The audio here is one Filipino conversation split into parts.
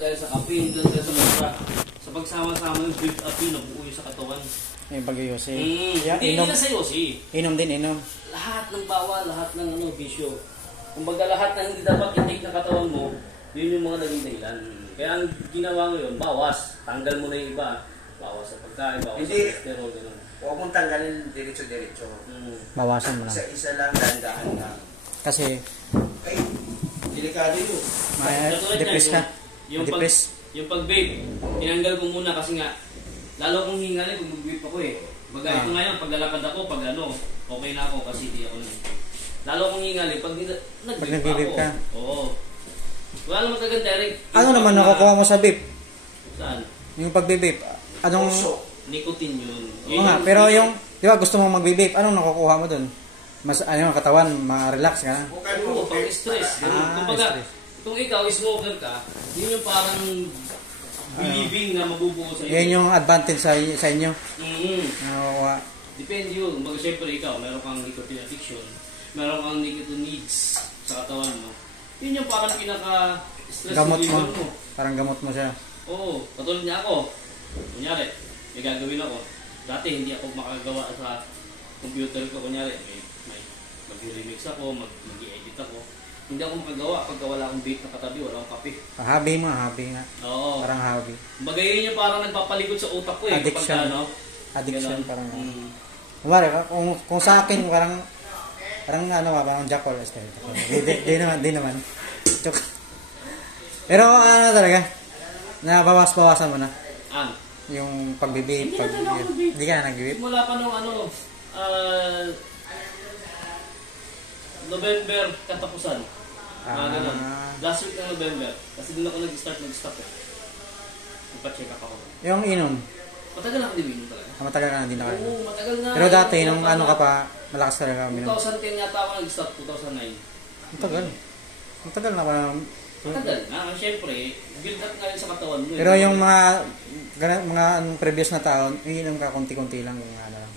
dahil sa kape, hindi lang dahil sa mura. Sa pagsama-sama yung build up yun, nabuo yun sa katawan. Yung pag-yosi. Hindi na sa yosi. Inom din, inom. Lahat ng bawal, lahat ng bisyo. Kumbaga lahat ng hindi dapat intake ng katawan mo, yun yung mga naging dahilan. Kaya ang ginawa ngayon, bawas. Tanggal mo na yung iba. Bawas sa pagkain, bawas sa cholesterol, gano'n. Huwag mong tanggalin diretso-diretso. Bawasan mo lang. Isa lang, dahan-dahan lang. Kasi, ay, delikado yun. Depress ka. Yung pag-vape, tinanggal ko muna kasi nga, lalo kong hingalin kung mag-vape ako eh. Baga ito ngayon, pag lalakad ako, pag okay na ako kasi hindi ako nag-vape. Lalo kong hingalin, pag nag-vape ka. Oo. Wala naman talagang direct. Ano naman nakukuha mo sa vape? Saan? Yung pag-vape. Anong... Nicotine yun. Oo nga, pero yung, di ba gusto mong mag-vape, anong nakukuha mo dun? Mas, katawan, ma-relax ka na? Oo, pang-stress. Kumbaga, kung ikaw, smoker ka, yun yung parang believing na mabubuo sa iyo. Yan yung advantage sa inyo? Depende yun. Kumbaga, syempre ikaw, meron kang nicotine addiction, meron kang nicotine needs sa katawan mo. Yun yung parang pinaka-stress reliever mo. Parang gamot mo siya. Oo, katulad niya ako. Kunyari, may gagawin ako. Dati hindi ako makagawa sa computer ko. Kunyari, may mag-remix ako, mag-edit ako. Hindi ako makagawa pagka wala akong vape na katabi, wala akong kape. Hobby mo, hobby nga. Oo. Parang hobby. Bagay yun yung parang nagpapalikod sa utak ko eh. Addiction. Kapag, Addiction parang. Kumari, kung sa akin parang parang jackal. Di naman. Pero talaga, nabawas-bawasan mo na. Yung pag-vape. Hindi ka na nag-vape? Simula pa nung November katapusan. Last week ng November. Kasi doon ako nag-stop eh. Nagpa-check up ako. Yung inom? Matagal na ako din talaga. Matagal ka na din ako. Oo, matagal na. Pero dati, nung ka pa, malakas talaga kami. 2010 yata ako nag-stop, 2009. Matagal na parang... Matagal na. Siyempre, build up nga yun sa katawan mo. Pero yung mga previous na taon, iinom ka konti-konti lang.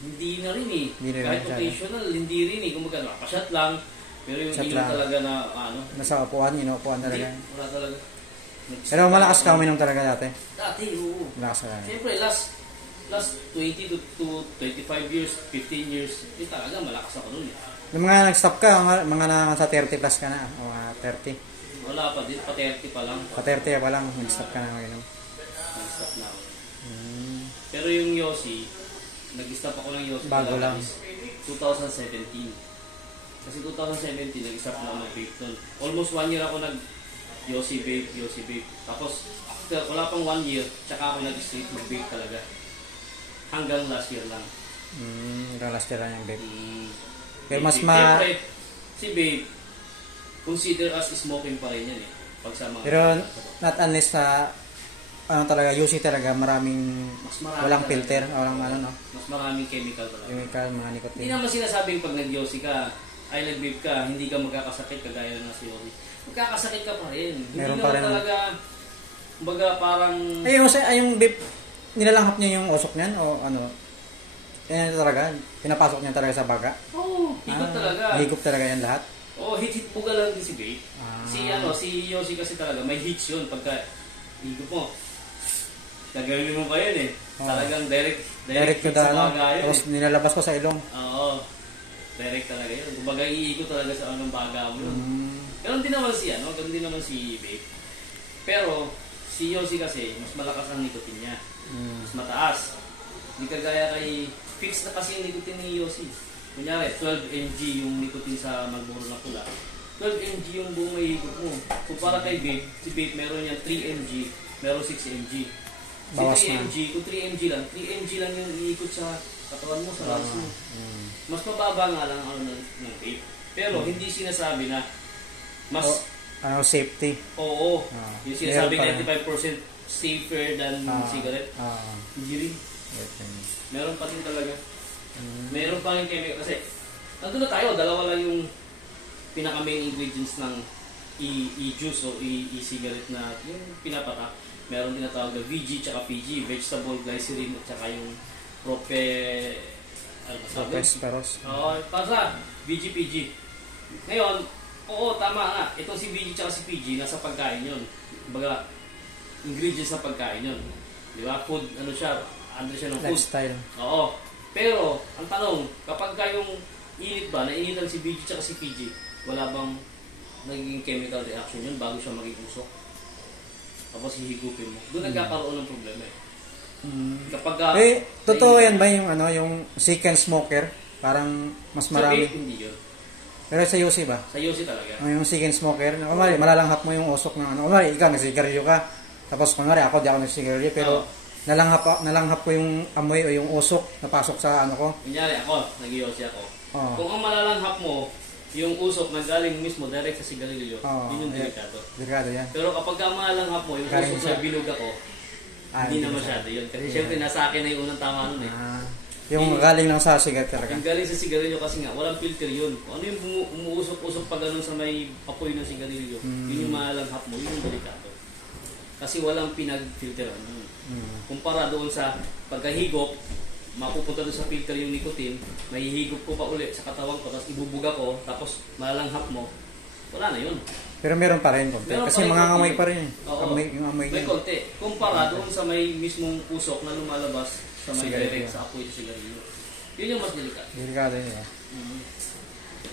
Hindi na rin eh. Kahit occasional, hindi rin eh. Kung magkano, pasyat lang. Pero yung inom talaga na nasa upuan, inuupuan talaga. Wala talaga. Pero malakas ka uminom talaga dati? Dati, oo. Malakas ka. Siyempre, last 20 to 25 years, 15 years, talaga malakas ako nun eh. Yung mga nag-stop ka, mga nasa 30 plus ka na, o mga 30? Wala pa, pa 30 pa lang. Pa 30 pa lang, nag-stop ka na uminom? Nag-stop na ako. Pero yung Yossi, nag-stop ako ng Yossi. Bago lang. 2017. Kasi 2017, nag-stop na ako mag-vape nun. Almost 1 year ako Yossi vape. Tapos, after, wala pang 1 year, tsaka ako nag-straight mag-vape talaga. Hanggang last year lang. Hanggang last year lang yung vape. Pero mas siyempre, si vape, consider as smoking pa rin yan eh. Pero, not unless sa, talaga, Yossi talaga, maraming walang filter, walang no? Mas maraming chemical talaga. Chemical, mga nicotine. Hindi naman sinasabing pag nag-Yossi ka, ay nag-vape ka, hindi ka magkakasakit kagaya ng si Yossi. Magkakasakit ka pa rin. Meron hindi pa ka rin talaga, kumbaga parang... yung vape, nilalanghap niya yung usok niyan o ano? Yan talaga, pinapasok niya talaga sa baga? Oo, higop talaga. Higop talaga yan lahat? Oo, hit po ka lang din si vape. Si Yossi kasi talaga, may hits yun pagka higop mo. Gagawin mo pa yun eh. Talagang direct sa baga yun. Tapos nilalabas pa sa ilong. Oo. Direct talaga yun. Kumbaga iikot talaga sa anong baga mo yun. Ganun din naman si vape. Pero si Yossi kasi mas malakas ang nicotine niya. Mas mataas. Hindi kagaya kay fix na kasi yung nicotine ni Yossi. Kunyari 12 mg yung nicotine sa Marlboro na pula. 12 mg yung buong mahigop mo. Kung para kay vape, si vape meron yan 3 mg, meron 6 mg. Si 3 mg, kung 3 mg lang yung iikot sa katawan mo, sa lungs mo. Mas mababa nga lang ng vape. Pero hindi sinasabi na mas safety. Oo. Yung sinasabi 95% safer than cigarette. Hindi rin. Meron pa rin talaga. Meron pa rin chemical. Kasi, nandun na tayo, dalawa lang yung pinaka-main ingredients ng e-juice o e-cigarette na yung pinapatak. Meron din natawag na VG tsaka PG, vegetable glycerin at tsaka yung Prosperos. Oo, para VG-PG. Ngayon, oo, tama nga. Itong si VG tsaka si PG, nasa pagkain yun. Baga, ingredients sa pagkain yun. Di ba? Food, ano siya ng food. Lifestyle. Oo. Pero, ang tanong, kapag yung init ba, nainitan si BG tsaka si PG, wala bang naging chemical reaction yun bago siya maging usok? Tapos hihigupin mo. Doon nagkakaroon ng problema eh. Kapag Totoo yan ba yung yung second smoker? Parang mas marami. Sa vape, hindi yun. Pero sa UC ba? Sa UC talaga. Yung second smoker, kunwari, malalanghap mo yung usok ng kunwari, ikaw nagsigarilyo ka. Tapos kunwari, ako di ako nagsigarilyo, pero nalanghap ko yung amoy o yung usok na pasok sa ko. Kunyari ako, nag-UC ako. Oh. Kung ang malalanghap mo, yung usok na galing mismo direct sa sigarilyo, yun yung delikado. Delikado yan. Pero kapag malanghap mo, yung Galing usok na bilog ako, hindi na masyado yun. Kasi syempre nasa akin na yung unang tama nun eh. Yung galing lang sa sigaret talaga. Yung galing sa sigarilyo kasi nga, walang filter yun. Kung ano yung umuusok-usok pa ganun sa may apoy ng sigarilyo, yun yung malanghap mo, yun yung delikado. Kasi walang pinag-filteran yun. Kumpara doon sa pagkahigop, mapupunta doon sa filter yung nicotine, mahihigop ko pa ulit sa katawan ko, tapos ibubuga ko, tapos malanghap mo, wala na yun. Pero meron pa rin konti. Kasi mga amoy pa rin. Yung amoy may niya. konti. Kumpara doon sa may mismong usok na lumalabas sa may direct sa apoy sa sigarilyo. Yun yung mas delikado. Delikado yun.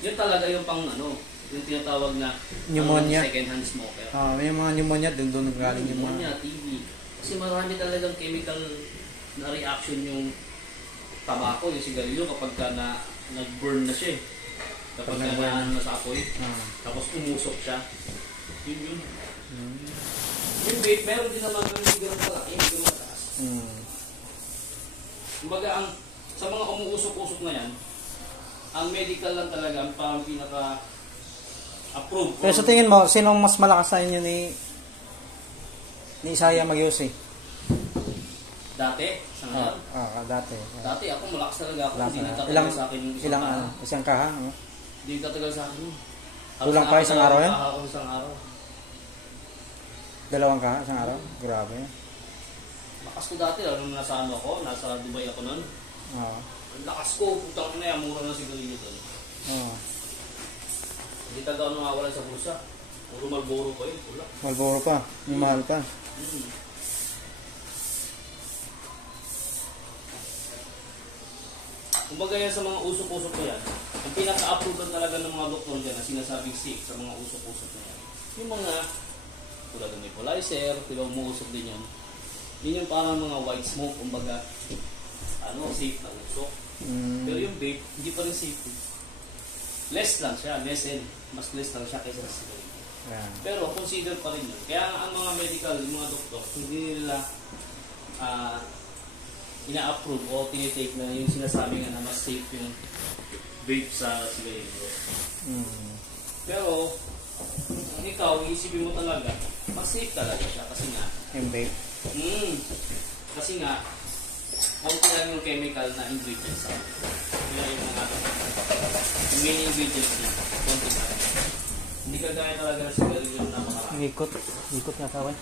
Yun talaga yung pang yung tinatawag na pneumonia. Second hand smoker. May mga pneumonia doon galing yung mga pneumonia, TB. Kasi marami talagang chemical na reaction yung tabako, yung sigarilyo kapag ka nag-burn na siya eh. Kapag na sa apoy, tapos umusok siya. Yun. Yung vape, meron din naman yung hindi ganun kalaki, hindi ganun mataas. Kumbaga, sa mga umuusok-usok na yan, ang medical lang talaga ang parang pinaka-approved. Pero sa tingin mo, sinong mas malakas sa inyo ni Isaiah mag-UC? Dati? Sa ngayon? Dati. Dati ako, malakas talaga ako. Hindi nagtatagal sa akin yung isang kaha. Isang kaha? Hindi nagtatagal sa akin. Kulang pa isang araw yan? Ako isang araw. 2 kaha isang araw? Grabe. Lakas ko dati, nung nasa ako, nasa Dubai ako nun. Ang lakas ko, putang na yan, mura na sigarilyo doon. Hindi taga nawawalan sa bulsa. Puro Marlboro ko yun, pula. Marlboro pa, yung mahal pa. Kumbaga yan sa mga usok-usok ko yan, ang pinaka-approve talaga ng mga doktor dyan na sinasabing safe sa mga usok-usok na yan. Yung mga, tulad ng nebulizer, umuusok din yan. Yun yung parang mga white smoke, kumbaga, safe na usok. Pero yung vape, hindi pa rin safe. Less lang siya, mas less lang siya kaysa sa cigarette. Pero consider pa rin yun. Kaya ang mga medical, yung mga doktor, hindi nila ina-approve o tinitake na yung sinasabi nga na mas safe yung vape sa cigarette. Pero, kung ikaw, iisipin mo talaga, mas safe talaga siya kasi nga. Yung vape? Kasi nga, konti lang yung chemical na ingredients sa kaya yung mga yung main ingredients niya, konti lang. Hindi ka gaya talaga ng sigarilyo na makarami. Ikot nga tawag.